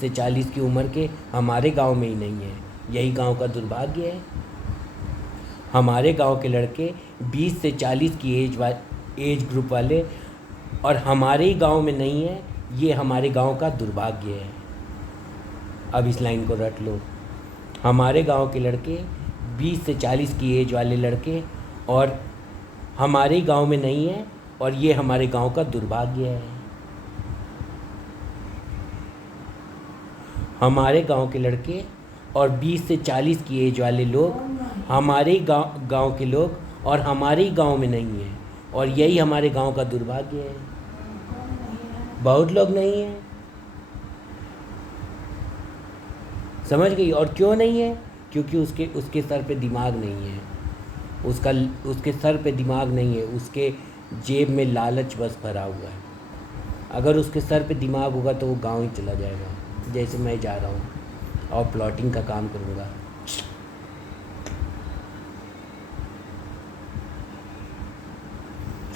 से 40 की उम्र के हमारे गांव में ही नहीं है। यही गांव का दुर्भाग्य है। हमारे गांव के लड़के 20 से 40 की एज ग्रुप वाले और हमारे ही गांव में नहीं है। ये हमारे गांव का दुर्भाग्य है। अब इस लाइन को रट लो। हमारे गांव के लड़के 20 से 40 की एज वाले लड़के और हमारे ही गांव में नहीं है और ये हमारे गांव का दुर्भाग्य है। हमारे गांव के लड़के और 20 से 40 की एज वाले लोग हमारे ही गांव के लोग और हमारे ही गांव में नहीं है और यही हमारे गांव का दुर्भाग्य है। बहुत लोग नहीं हैं। समझ गई? और क्यों नहीं है? क्योंकि उसके सर पे दिमाग नहीं है। उसके सर पे दिमाग नहीं है। उसके जेब में लालच बस भरा हुआ है। अगर उसके सर पे दिमाग होगा तो वो गांव ही चला जाएगा, जैसे मैं जा रहा हूँ और प्लॉटिंग का काम करूँगा।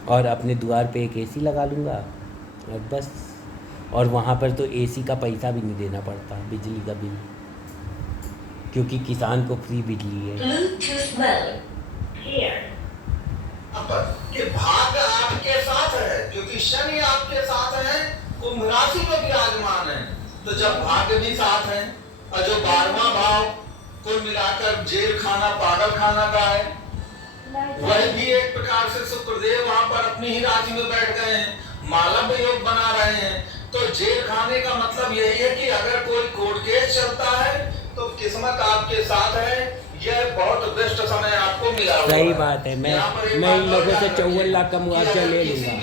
और अपने द्वार पे एक एसी लगा लूँगा और बस। और वहाँ पर तो एसी का पैसा भी नहीं देना पड़ता, बिजली का बिल, क्योंकि किसान को फ्री बिजली है। कि भाग्य आपके साथ है, क्योंकि शनि आपके साथ है, कुंभ राशि में विराजमान है। तो जब भाग्य भी साथ है और जो 12वां भाव कुल मिलाकर जेल खाना पागल खाना का है, वह भी एक प्रकार से शुक्रदेव वहां पर अपनी ही राशि में बैठ गए हैं, मालव योग बना रहे हैं। तो जेल खाने का मतलब यही है कि अगर कोई कोर्ट केस चलता है तो किस्मत आपके साथ है। यह बहुत बेस्ट समय आपको मिला। सही बात है। मैं इन लोगों से 54 लाख का मुआवजा ले लूँगा।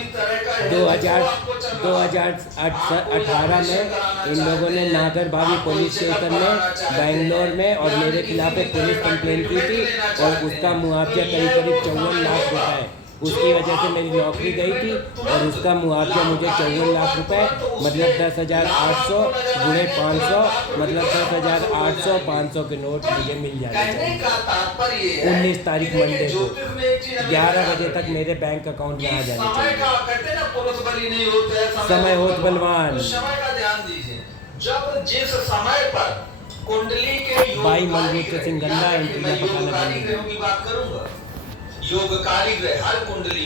2018 में इन लोगों ने नागर भाभी पुलिस स्टेशन में बेंगलोर में और मेरे खिलाफ एक पुलिस कंप्लेंट की थी और उसका मुआवजा करीब 54 लाख रुपए। उसकी वजह से मेरी नौकरी गई थी और उसका मुआवजा मुझे 54 लाख रुपए, मतलब 10,800 गुणे 500, मतलब 10,800 500 के नोट मुझे मिल जाने चाहिए। 19 तारीख मंडे को 11 बजे तक मेरे बैंक अकाउंट में आ जाने चाहिए। समय होत बलवान। जब जिस समय पर कुंडली के भाई मनरूप सिंह गंदा एंट्री पकाना की बात करूंगा, योगकारी ग्रह हर कुंडली